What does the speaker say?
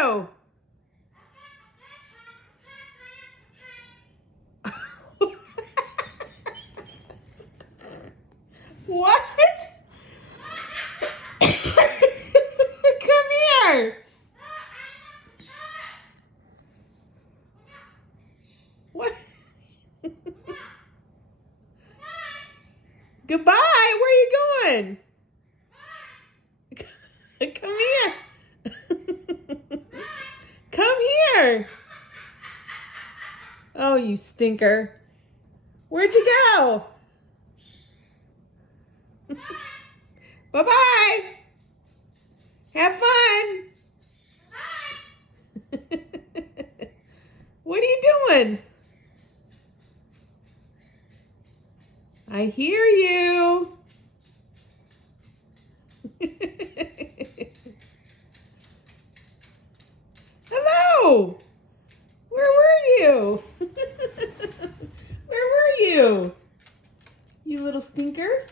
you? What? Come here. What? Goodbye. Where are you going? Come here. Come here. Oh, you stinker. Where'd you go? Bye-bye. Have fun. What are you doing? I hear you. Hello. Where were you? Where were you? You little stinker.